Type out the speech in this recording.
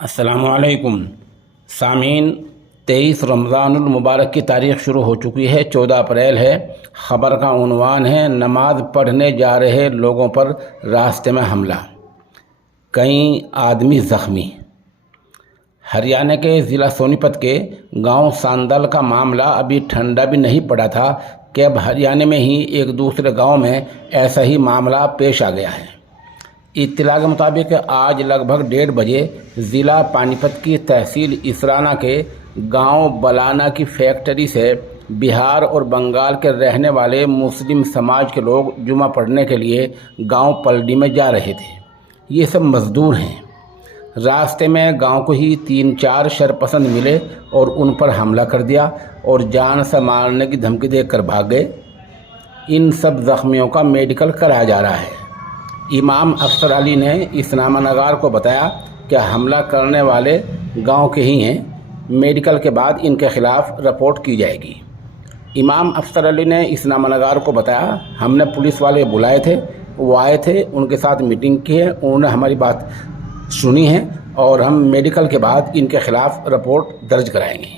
السلام علیکم سامعین، 23 رمضان المبارک کی تاریخ شروع ہو چکی ہے۔ 14 اپریل ہے۔ خبر کا عنوان ہے نماز پڑھنے جا رہے لوگوں پر راستے میں حملہ، کئی آدمی زخمی۔ ہریانہ کے ضلع سونی پت کے گاؤں ساندل کا معاملہ ابھی ٹھنڈا بھی نہیں پڑا تھا کہ اب ہریانہ میں ہی ایک دوسرے گاؤں میں ایسا ہی معاملہ پیش آ گیا ہے۔ اطلاع کے مطابق آج لگ بھگ 1:30 بجے ضلع پانی پت کی تحصیل اسرانہ کے گاؤں بلانا کی فیکٹری سے بہار اور بنگال کے رہنے والے مسلم سماج کے لوگ جمعہ پڑھنے کے لیے گاؤں پلڈی میں جا رہے تھے۔ یہ سب مزدور ہیں۔ راستے میں گاؤں کو ہی 3-4 شرپسند ملے اور ان پر حملہ کر دیا اور جان سے مارنے کی دھمکی دے کر بھاگ گئے۔ ان سب زخمیوں کا میڈیکل کرایا جا رہا ہے۔ امام افسر علی نے اسنامہ نگار کو بتایا کہ حملہ کرنے والے گاؤں کے ہی ہیں، میڈیکل کے بعد ان کے خلاف رپورٹ کی جائے گی۔ امام افسر علی نے اسنامہ نگار کو بتایا، ہم نے پولیس والے بلائے تھے، وہ آئے تھے، ان کے ساتھ میٹنگ کی ہے، انہوں نے ہماری بات سنی ہے اور ہم میڈیکل کے بعد ان کے خلاف رپورٹ درج کرائیں گے۔